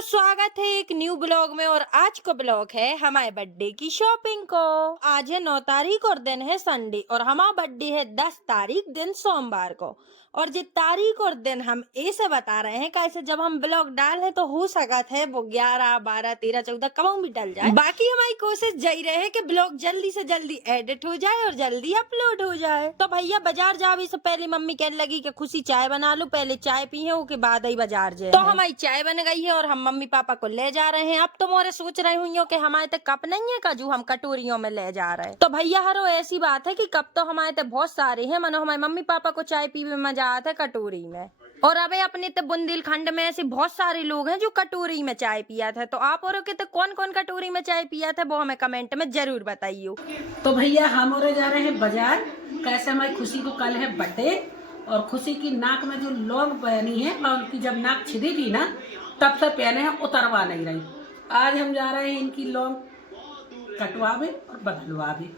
तो स्वागत है एक न्यू ब्लॉग में। और आज का ब्लॉग है हमारे बर्थडे की शॉपिंग को। आज है 9 तारीख और दिन है संडे और हमारा बर्थडे है 10 तारीख दिन सोमवार को। और जो तारीख और दिन हम ऐसे बता रहे हैं कैसे जब हम ब्लॉग डाल है तो हो सकता है वो 11, 12, 13, 14 कब भी डल जाए। बाकी हमारी कोशिश यही रहे कि ब्लॉग जल्दी से जल्दी एडिट हो जाए और जल्दी अपलोड हो जाए। तो भैया बाजार जावे से पहले मम्मी कहने लगी कि खुशी चाय बना लो, पहले चाय पी है उसके बाद ही बाजार जाए। तो हमारी चाय बन गई है और हम मम्मी पापा को ले जा रहे हैं। अब तो मोरे सोच रही हुई कि हमारे तक कप नहीं है काजू हम कटोरियों में ले जा रहे हैं। तो भैया हरो ऐसी बात है कि कप तो हमारे तक बहुत सारे हैं, मनो हमारे मम्मी पापा को चाय पीने में मजा आता है कटोरी में। और अब अपने तो बुंदेलखंड में ऐसे बहुत सारे लोग हैं जो कटोरी में चाय पिया था। तो आप और के तो कौन कौन कटोरी में चाय पिया था वो हमें कमेंट में जरूर बताइए। तो भैया हम और जा रहे हैं बाजार। कैसे हमारी खुशी को कल है बर्थडे और खुशी की नाक में जो लौंग पहनी है और उनकी जब नाक छिदी थी ना तब से पहने हैं, उतरवा नहीं रही। आज हम जा रहे हैं इनकी लौंग कटवावे और बदलवावे।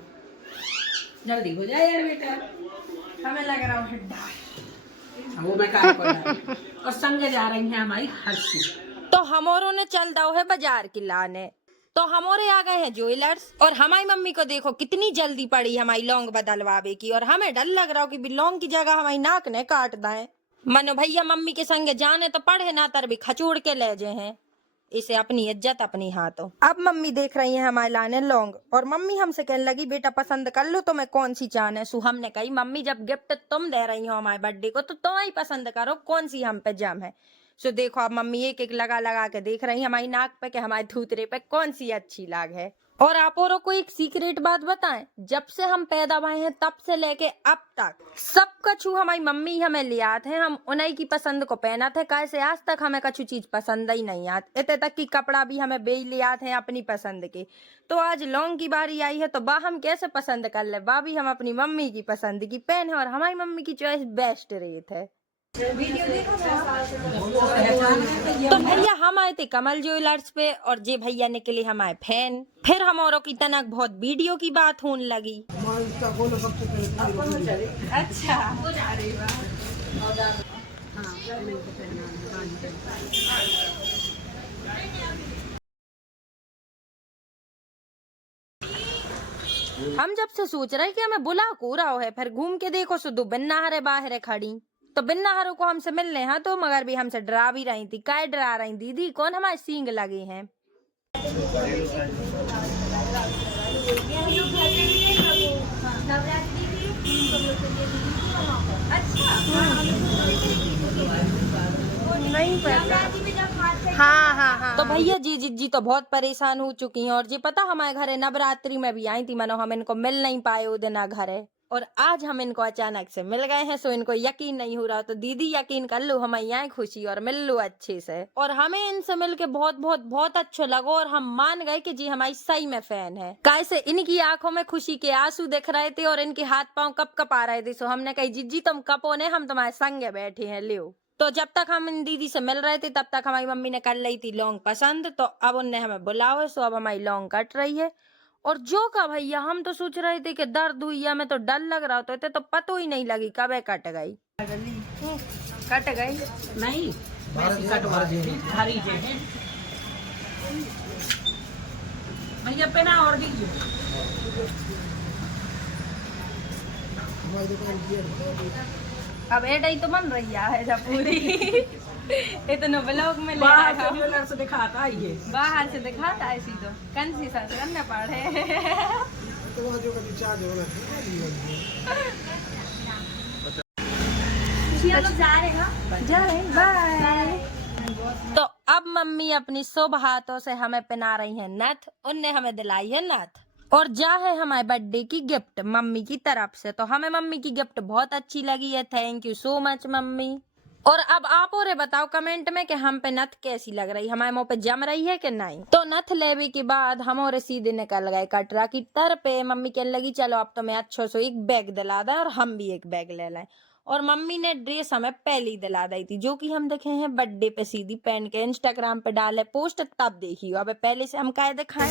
जल्दी हो जाए यार बेटा, हमें लग रहा है वो मैं काम कर रहा हूं। और संग जा रही है हमारी हर्षी। तो हमोरों ने चल दाओ है बाजार की लाने। तो हमोरे आ गए हैं ज्वेलर्स और हमारी मम्मी को देखो कितनी जल्दी पड़ी हमारी लौंग बदलवावे की। और हमें डर लग रहा हो कि लौंग की जगह हमारी नाक ने काट दें। मनो भैया मम्मी के संग जाने तो पढ़े ना तर भी खचोड़ के ले जे हैं। इसे अपनी इज्जत अपनी हाथों। अब मम्मी देख रही है हमारे लाने लौंग और मम्मी हमसे कहने लगी बेटा पसंद कर लो तुम्हें कौन सी चाहने। सु हमने कही मम्मी जब गिफ्ट तुम दे रही हो हमारे बर्थडे को तो तुम ही पसंद करो कौन सी हम पे जम है। सो देखो अब मम्मी एक एक लगा लगा के देख रही है हमारी नाक पे कि हमारे थूतरे पे कौन सी अच्छी लाग है। और आप औरों को एक सीक्रेट बात बताएं, जब से हम पैदा हुए हैं तब से लेके अब तक सब कछु हमारी मम्मी हमें ले आते हैं। हम उन्हीं की पसंद को पहना थे कैसे आज तक हमें कछु चीज पसंद ही नहीं आती। इतने तक की कपड़ा भी हमें बेच ले आते हैं अपनी पसंद के। तो आज लौंग की बारी आई है तो बा हम कैसे पसंद कर ले, बा भी हम अपनी मम्मी की पसंद की पहने और हमारी मम्मी की चॉइस बेस्ट रेट है। तो भैया हम आए थे कमल ज्वेलर्स पे और जे भैया निकले हमारे फैन। फिर हम औरों की तनक बहुत वीडियो की बात होने लगी। अच्छा हम जब से सोच रहे कि हमें बुला को रहा है फिर घूम के देखो सुधु बिन्ना हरे बाहर खड़ी। तो बिन्ना हरों को हमसे मिलने हैं तो मगर भी हमसे डरा भी रही थी। काय डरा रही दीदी कौन हमारे सींग लगे हैं। नहीं पता। हाँ। तो भैया जी तो बहुत परेशान हो चुकी हैं। और जी पता हमारे घरे नवरात्रि में भी आई थी मनो हम इनको मिल नहीं पाए वो दिन घरे। और आज हम इनको अचानक से मिल गए हैं सो इनको यकीन नहीं हो रहा। तो दीदी यकीन कर लो हमें यहाँ खुशी और मिल लो अच्छे से। और हमें इनसे मिलके बहुत बहुत बहुत अच्छा लगा और हम मान गए कि जी हमारी सही में फैन है। कैसे इनकी आंखों में खुशी के आंसू दिख रहे थे और इनके हाथ पांव कप कप आ रहे थे। सो हमने कही जीजी तुम कपो ने हम तुम्हारे संगे बैठे हैं लियो। तो जब तक हम इन दीदी से मिल रहे थे तब तक हमारी मम्मी ने कर ली थी लौंग पसंद। तो अब उनने हमें बुलाओ सो अब हमारी लौंग कट रही है। और जो का भैया हम तो सोच रहे थे कि दर्द हुई या में तो डर लग रहा होता तो पतो ही नहीं लगी कब कट गई। कट गई नहीं कटवा भारी भैया पे ना और दीजिए। अब एड ही तो बन रही है जब पूरी इतना ब्लॉग में ले बाहर से दिखाता है ये बाहर से दिखाता है सीधो कंसी सा करना पड़े। बाय। तो अब मम्मी अपनी शुभ हाथों से हमें पहना रही है नथ। उनने हमें दिलाई है नथ और जा है हमारे बर्थडे की गिफ्ट मम्मी की तरफ से। तो हमें मम्मी की गिफ्ट बहुत अच्छी लगी है। Thank you so much mummy. और अब आप और बताओ कमेंट में कि हम पे नथ कैसी लग रही हमारे मुंह पे जम रही है कि नहीं। तो नथ लेवे के बाद हम और सीधे निकल गए कटरा की तर पे। मम्मी कहने लगी चलो अब तो मैं अच्छा सो एक बैग दिला दें और हम भी एक बैग ले लें। और मम्मी ने ड्रेस हमें पहले दिला दी थी जो कि हम देखे हैं बर्थडे पे सीधी पहन के इंस्टाग्राम पे डाले पोस्ट तब देखी। अब पहले से हम क्या दिखाएं।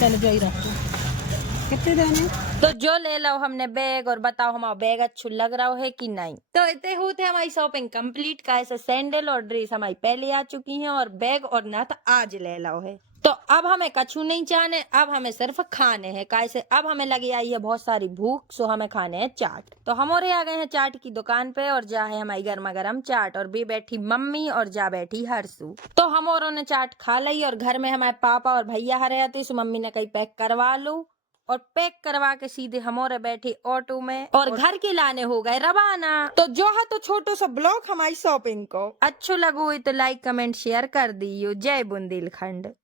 चल जाई रखो कितने देने? तो जो ले लो हमने बैग, और बताओ हमारा बैग अच्छू लग रहा है कि नहीं। तो इतने होते हमारी शॉपिंग कंप्लीट। का ऐसे सैंडल और ड्रेस हमारी पहले आ चुकी हैं, और बैग और नथ आज ले लो है। तो अब हमें कछु नहीं चाहने, अब हमें सिर्फ खाने हैं। कैसे अब हमें लगी आई है बहुत सारी भूख, सो हमें खाने हैं चाट। तो हम और आ गए हैं चाट की दुकान पे, और जा है हमारी गर्मा गर्म चाट, और बे बैठी मम्मी और जा बैठी हरसू। तो हम औरों ने चाट खा ली, और घर में हमारे पापा और भैया हरे आते, सो मम्मी ने कही पैक करवा लो, और पैक करवा के सीधे हमोरे बैठे ऑटो में और घर के लाने हो गए रवाना। तो जो है तो छोटो सा ब्लॉग हमारी शॉपिंग को अच्छो लगो तो लाइक कमेंट शेयर कर दियो। जय बुंदेलखंड।